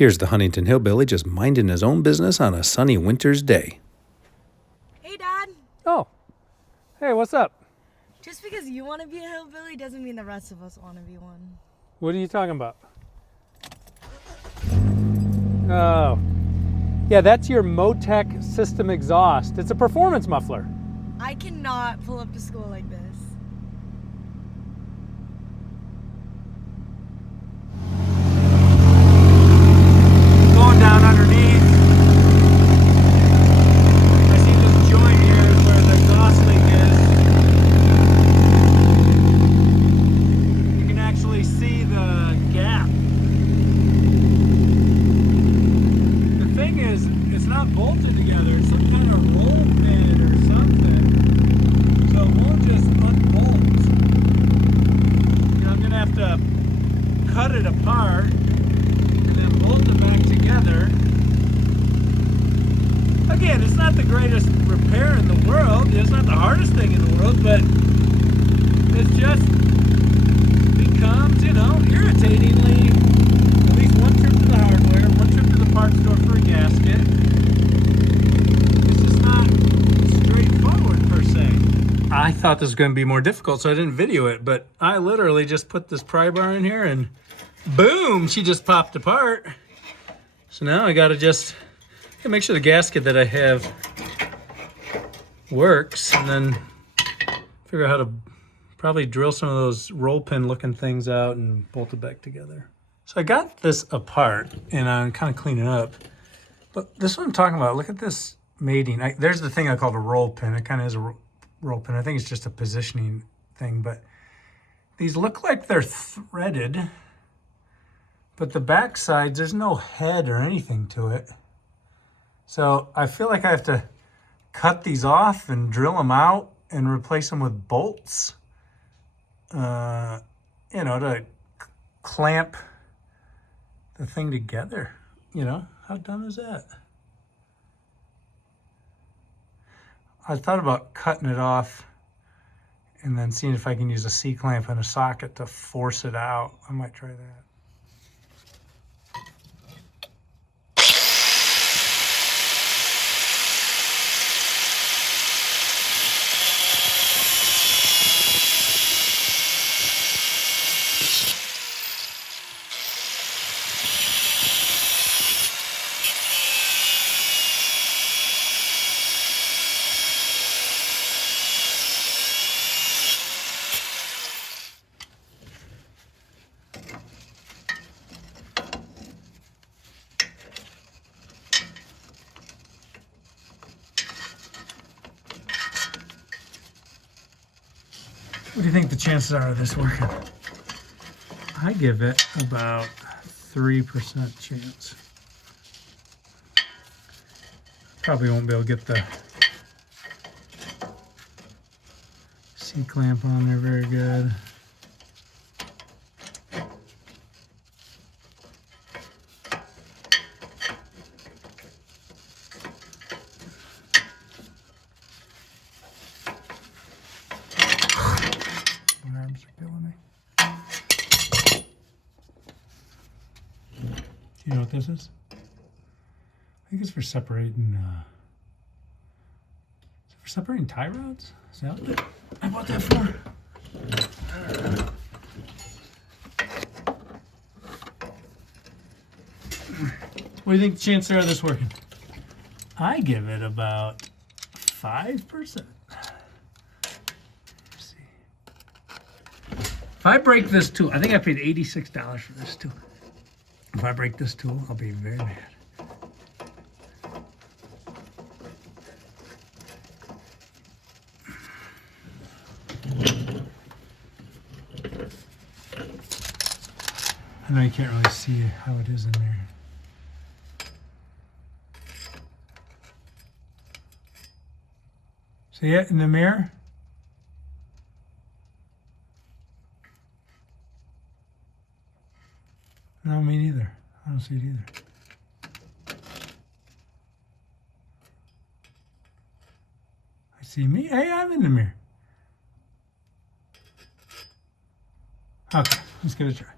Here's the Huntington Hillbilly just minding his own business on a sunny winter's day. Hey, Dad. Oh, hey, what's up? Just because you want to be a hillbilly doesn't mean the rest of us want to be one. What are you talking about? Oh, yeah, that's your Motec system exhaust. It's a performance muffler. I cannot pull up to school like this. Going down underneath. I see this joint here where the exhaust leak is. You can actually see the gap. The thing is, it's not bolted together. It's some kind of roll pin or something. So it won't just unbolt. You know, I'm gonna have to cut it apart and then bolt it back together. Again, it's not the greatest repair in the world. It's not the hardest thing in the world, but it just becomes, you know, irritatingly, at least one trip to the hardware, one trip to the parts store for a gasket. It's just not straightforward per se. I thought this was going to be more difficult, so I didn't video it, but I literally just put this pry bar in here and boom, she just popped apart. So now I gotta just make sure the gasket that I have works, and then figure out how to probably drill some of those roll pin looking things out and bolt it back together. So I got this apart and I'm kind of cleaning up, but this is what I'm talking about. Look at this mating. There's the thing I call a roll pin. It kind of is a roll pin. I think it's just a positioning thing, but these look like they're threaded. But the back sides, there's no head or anything to it. So I feel like I have to cut these off and drill them out and replace them with bolts, you know, to clamp the thing together. You know, how dumb is that? I thought about cutting it off and then seeing if I can use a C-clamp and a socket to force it out. I might try that. What do you think the chances are of this working? I give it about 3% chance. Probably won't be able to get the C-clamp on there very good. My arms are killing me. Do you know what this is? I think it's for separating, tie rods? Is that what I bought that for? What do you think the chances are of this working? I give it about 5%. If I break this tool, I think I paid $86 for this tool. If I break this tool, I'll be very mad. I know you can't really see how it is in there. See it in the mirror? No, me neither. I don't see it either. I see me. Hey, I'm in the mirror. Okay, let's give it a try.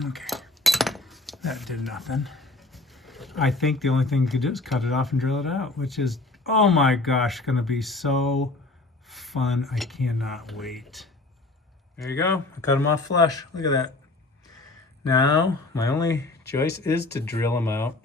Okay, that did nothing. I think the only thing you could do is cut it off and drill it out, which is, oh my gosh, gonna be so fun. I cannot wait. There you go. I cut them off flush. Look at that. Now, my only choice is to drill them out.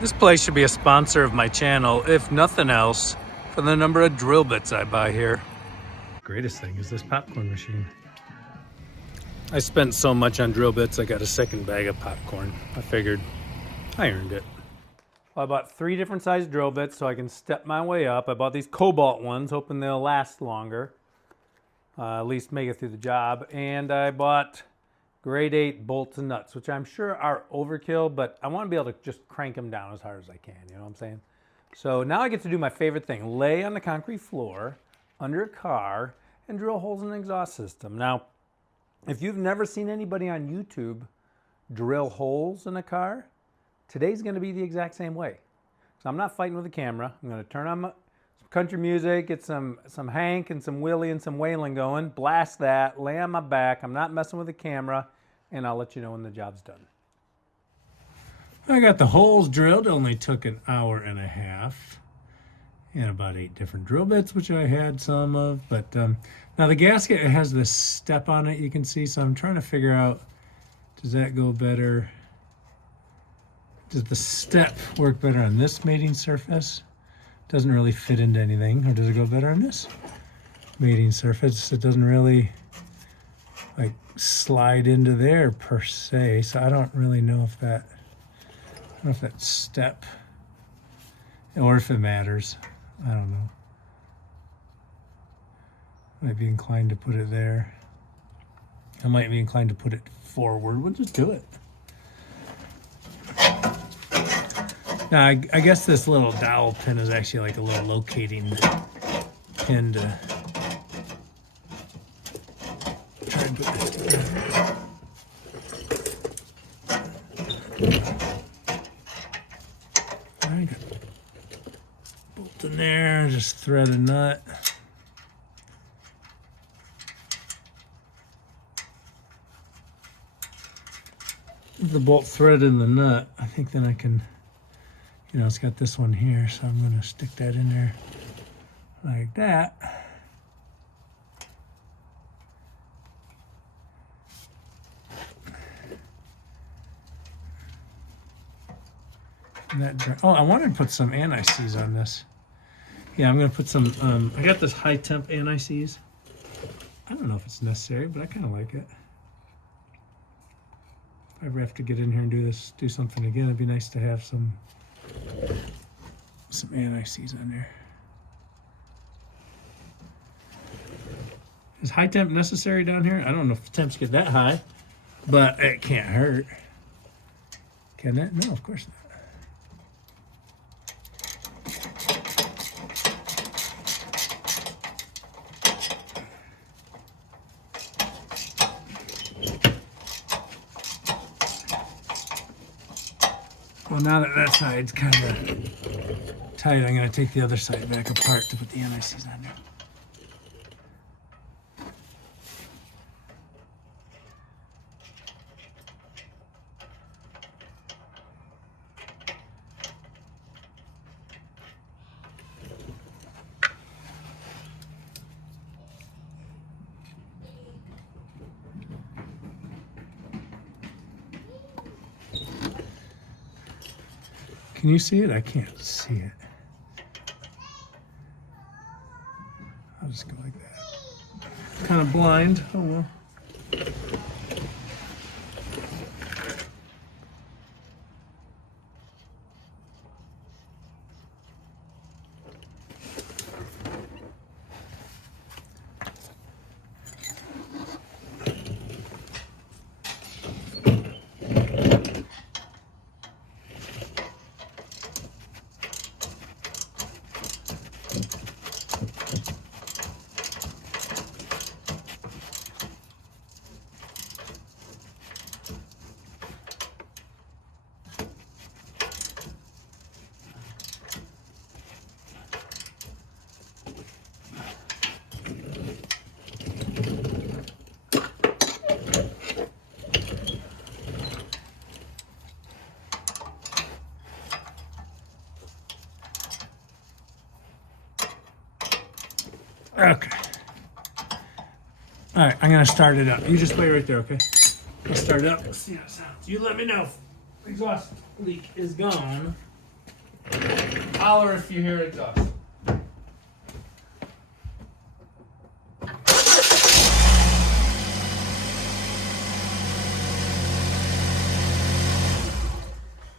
This place should be a sponsor of my channel, if nothing else, for the number of drill bits I buy here. Greatest thing is this popcorn machine. I spent so much on drill bits, I got a second bag of popcorn. I figured I earned it. Well, I bought 3 different size drill bits so I can step my way up. I bought these cobalt ones, hoping they'll last longer. At least make it through the job. And I bought grade 8 bolts and nuts, which I'm sure are overkill, but I want to be able to just crank them down as hard as I can, you know what I'm saying? So now I get to do my favorite thing, lay on the concrete floor under a car and drill holes in the exhaust system. Now, if you've never seen anybody on YouTube drill holes in a car, today's going to be the exact same way. So I'm not fighting with the camera. I'm going to turn on some country music, get some Hank and some Willie and some Waylon going, blast that, lay on my back. I'm not messing with the camera, and I'll let you know when the job's done. I got the holes drilled. It only took an hour and a half. And about 8 different drill bits, which I had some of. But now the gasket, it has this step on it, you can see. So I'm trying to figure out, does that go better? Does the step work better on this mating surface? Doesn't really fit into anything. Or does it go better on this mating surface? It doesn't really like slide into there per se. So I don't really know if that, step, or if it matters. I don't know. Might be inclined to put it there. I might be inclined to put it forward. We'll just do it. Now, I guess this little dowel pin is actually like a little locating pin to try and put this together. I got bolt in there, just thread a nut. With the bolt thread in the nut, I think then I can, you know, it's got this one here, so I'm going to stick that in there like that. And that, oh, I wanted to put some anti-seize on this. Yeah, I'm going to put some, I got this high temp anti-seize. I don't know if it's necessary, but I kind of like it. If I ever have to get in here and do something again, it'd be nice to have some anti-seize on there. Is high temp necessary down here? I don't know if the temps get that high, but it can't hurt. Can it? No, of course not. Well, now that that side's kind of tight, I'm going to take the other side back apart to put the anti-seize on there. Can you see it? I can't see it. I'll just go like that. Kind of blind. Oh well. Okay. All right, I'm gonna start it up. You just wait right there, okay? I'll start it up. Let's see how it sounds. You let me know if exhaust leak is gone. Holler if you hear exhaust.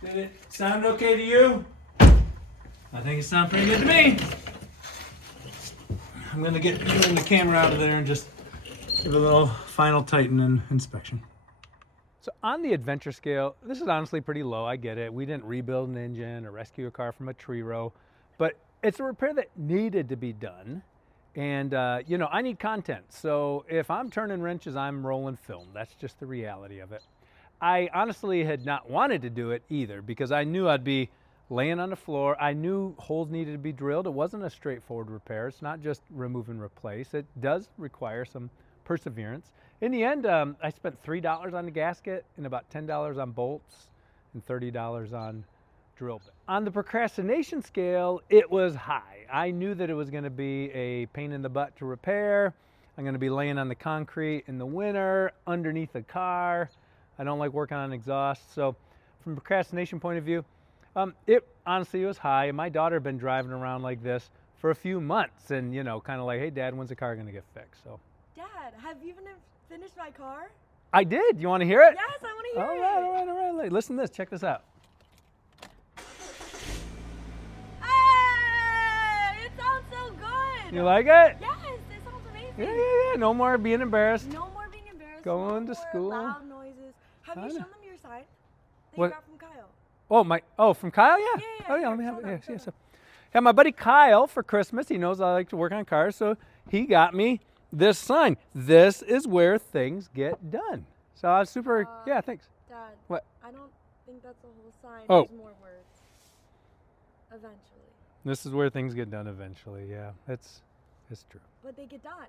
Did it sound okay to you? I think it sounded pretty good to me. I'm going to get you and the camera out of there and just give a little final tighten and inspection. So on the adventure scale, this is honestly pretty low. I get it. We didn't rebuild an engine or rescue a car from a tree row, but it's a repair that needed to be done. And, you know, I need content. So if I'm turning wrenches, I'm rolling film. That's just the reality of it. I honestly had not wanted to do it either because I knew I'd be laying on the floor. I knew holes needed to be drilled. It wasn't a straightforward repair. It's not just remove and replace. It does require some perseverance. In the end, I spent $3 on the gasket and about $10 on bolts and $30 on drill bit. On the procrastination scale, it was high. I knew that it was going to be a pain in the butt to repair. I'm going to be laying on the concrete in the winter underneath a car. I don't like working on exhaust. So from a procrastination point of view, it honestly was high. My daughter had been driving around like this for a few months and, you know, kind of like, hey, Dad, when's the car going to get fixed? So, Dad, have you even finished my car? I did. You want to hear it? Yes, I want to hear All right. Listen to this. Check this out. Hey, it sounds so good. You like it? Yes, it sounds amazing. Yeah. No more being embarrassed. No more being embarrassed. Going no to more school. Loud noises. Have you shown them your sign that What? you got from Kyle? From Kyle? Yeah. Yeah, Oh, yeah. here, Let me have show it. them, Yeah, show so. Yeah, my buddy Kyle for Christmas, he knows I like to work on cars, so he got me this sign. This is where things get done. So I was super, yeah, thanks. Dad. What? I don't think that's the whole sign. Oh. There's more words. Eventually. This is where things get done eventually, yeah. It's true. But they get done.